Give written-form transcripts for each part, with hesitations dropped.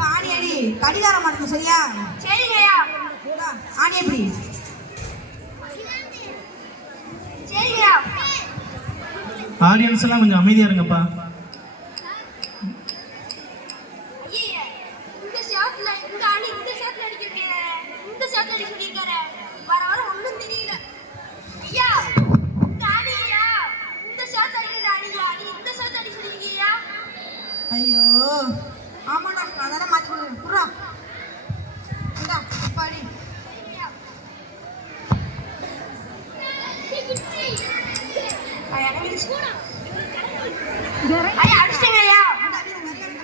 இப்ப ஆணி அடி கடிகாரம் மாட்டணும் சரியா? சரிங்கய்யா. ஆணி எப்படி? சரிங்கய்யா. ஆடியன்ஸ் எல்லாம் கொஞ்சம் அமைதியா இருங்கப்பா. ஐயா இந்த ஷாட்ல இந்த ஆணி இந்த ஷாட்ல அடிக்கிறீங்க, இந்த ஷாட்ல அடிக்க சொல்லிருக்காரு. வர வர ஒண்ணும் தெரியல. ஐயா இந்த ஆணியா இந்த ஷாட் அடிக்கிற ஆணியா, நீ இந்த ஷாட் அடிக்க சொல்லிருக்கீயா? ஐயோ ஆமாடா, நான் தானே மாற்றி கொடுக்குறேன். புறா இந்தா பாடி. ஐயா அடிச்சிட்டீங்கய்யா.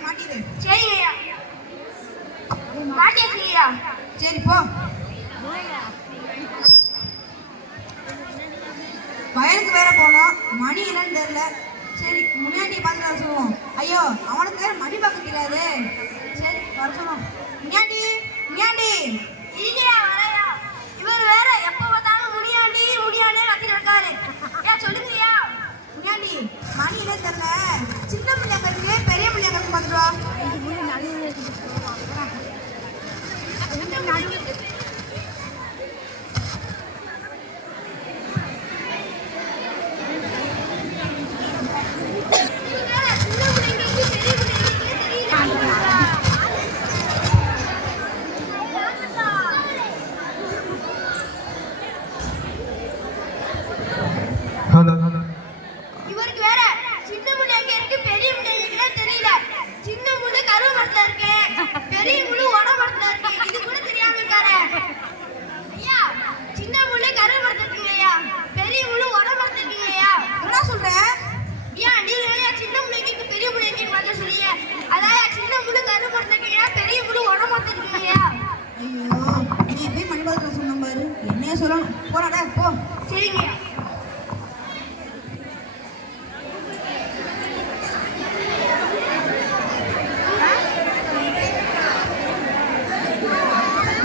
மாட்டிடு. சரிங்கய்யா. மாட்டியாச்சுங்கய்யா. சரி போ. வயலுக்கு வேற போனோம், மணி என்னன்னு தெரியல. சரி முன்னாடி பார்த்துட்டு வர சொல்லுவோம். ஐயோ அவனுக்கு வேற மணி பார்க்க தெரியாது. சரி வர சொல்லுவோம். முன்னாடி முன்னாடி இல்லையா வரையா, இவர் வேற எப்ப பார்த்தாலும் முடியாண்டி முடியாண்டே கத்திட்டு இருக்காரு. ஏன் சொல்லுங்கய்யா. முன்னாடி மணி என்ன தெரியல, சின்ன பிள்ளைங்க இருக்கு பெரிய பிள்ளைங்க இருக்கு பார்த்துட்டு வா. இவருக்கு வேற சின்ன முள்ளு எங்க இருக்கு பெரிய முள்ளு எங்க தெரியல. சின்ன முள்ளு கருவ மரத்துல இருக்கு, பெரிய முள்ளு ஒட மரத்துல இருக்கு. இது கூட தெரியாம இருக்காரு. ஐயா சின்ன முள்ளு கருவ மரத்துல இருக்குங்கய்யா, பெரிய முள்ளு ஒட மரத்துல இருக்குங்கய்யா. என்ன சொல்ற? ஐயா நீங்க இல்லையா சின்ன முள்ளு எங்க இருக்கு பெரிய முள்ளு எங்கன்னு பார்த்து சொல்லியே. அதான் சின்ன முள்ளு கருவ மரத்துல இருக்குங்கய்யா, பெரிய முள்ளு ஒட மரத்துல இருக்குங்கய்யா. ஐயோ நீ போய் மணி பார்த்து சொன்ன பாரு, என்னைய சொல்லணும். போடாடா போ. சரிங்கய்யா.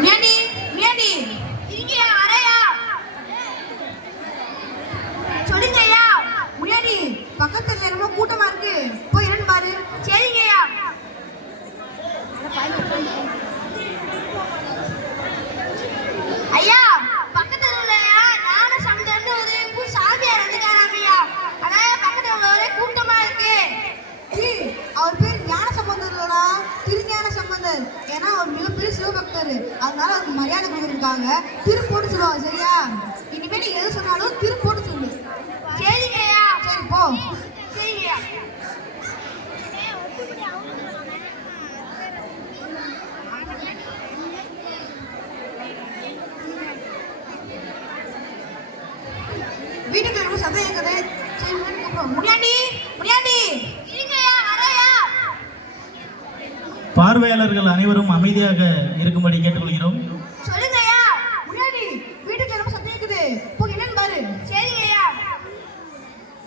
முன்னாடி முன்னாடி இங்கயா வரையா சொல்லுங்கய்யா. முன்னாடி பக்கத்துல என்னமோ கூட்டமா இருக்கு, போய் என்னன்னு பாரு. சரிங்கய்யா. ஐயா பக்கத்துல உள்ள ஞான சமுதிரம்னு ஒரு சாமியார் வந்துட்டாராங்கய்யா. அதான் பக்கத்துல உள்ள ஒரே கூட்டமா இருக்கு. ஏய், அவர் பேர் ஞான சம்பந்தரோடா, திருஞான சம்பந்தர். ஏன்னா அவர் மிகப்பெரிய சிவபக்தர், அதனால அவருக்கு மரியாதை கொடுத்துருக்காங்க. திருப்போட்டு சொல்லுவாங்க சரியா? இனிமேல் நீ எது சொன்னாலும் திருப்போட்டு சொல்லு. சரிங்கய்யா. சரி போ. சரிங்கய்யா. வீட்டுக்கு ரொம்ப சத்தம் இருக்குது. சரி கூப்பிடுவோம். முன்னாடி முன்னாடி இருங்கய்யா வரையா. பார்வையாளர்கள் அனைவரும் அமைதியாக இருக்கும்படி கேட்டுக்கொள்கிறோம். சொல்லுங்கய்யா. முன்னாடி வீட்டுக்கு ரொம்ப சத்தம் இருக்குது, போய் என்னன்னு பாரு. சரிங்கய்யா.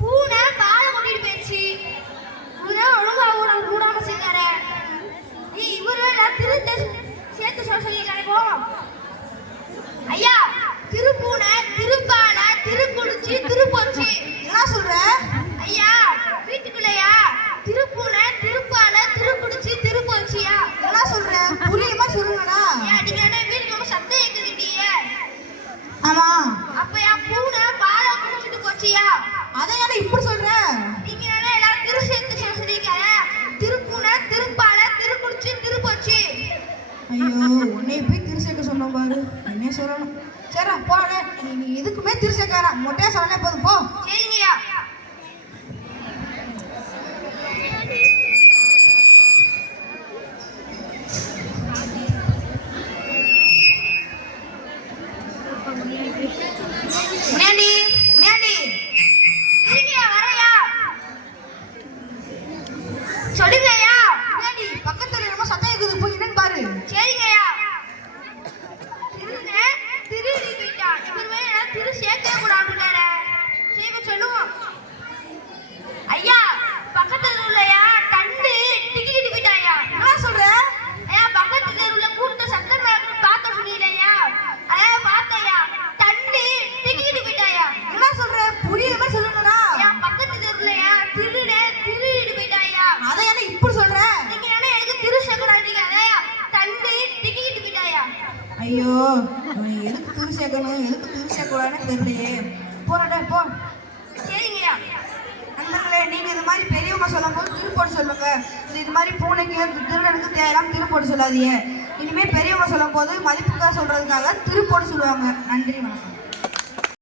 பூனை பாலை கொட்டிட்டு போயிடுச்சு. இவரு ஒழுங்கா கூடாம செய்யாரு. இவரு வேற சேர்த்து சொல்ல சொல்லியிருக்காரு. போ ஐயா. திருப்பூனை திருப்பாலை திருக்குடிச்சு திருப்போச்சு. என்ன சொல்ற? ஐயா வீட்டுக்குள்ளயா திருப்பூனை திருப்பாலை திருக்குடிச்சு திருப்போச்சியா. என்ன சொல்ற? புரியுமா சொல்லுங்கடா. நீங்க என்ன வீட்டுக்கு ரொம்ப சத்தம் கேட்குறீங்க. ஆமா அப்ப என் பூனை பாலை குடிச்சிட்டு போச்சியா. அதை ஏன்னா இப்படி சொல்ற? நீங்க என்ன எல்லாரும் திரு சேர்த்து சொல்ல சொல்லியிருக்காரு. திருப்பூனை திருப்பாலை திருக்குடிச்சு திருப்போச்சு. ஐயோ உன்னை போய் திருசேக்க சொன்ன பாரு, என்ன சொல்லணும். சரி போடே, நீ எதுக்குமே திருசேக்காரா, மொட்டையா சொன்னே போதும் போ. சரிங்கய்யா. முன்னாடி முன்னாடி இருங்கய்யா வரையா. சொல்லுங்கய்யா. முன்னாடி பக்கத்துல என்னமோ சத்தம் இருக்குது, போய் என்னன்னு பாரு. சரிங்கய்யா. திருடி போயிட்டான். இவர் வேற திரு சேர்க்கவே கூடாதுட்டாரு. சரி சொல்லுங்க. ஐயோ இவன் எதுக்கு திரு சேர்க்கணும் எதுக்கு திரு சேர்க்கக்கூடாதுன்னு தெரியலையே. போறடா போ. சரிங்கய்யா. நண்பர்களே, நீங்க இது மாதிரி பெரியவங்க சொல்லும் போது திருப்போடு சொல்லுங்க. இது மாதிரி பூனைக்கு திருடனுக்கு தேவையில்லாம திருப்போடு சொல்லாதீங்க. இனிமே பெரியவங்க சொல்லும் போது மதிப்புக்காக சொல்றதுக்காக திருப்போடு சொல்லுவாங்க. நன்றி, வணக்கம்.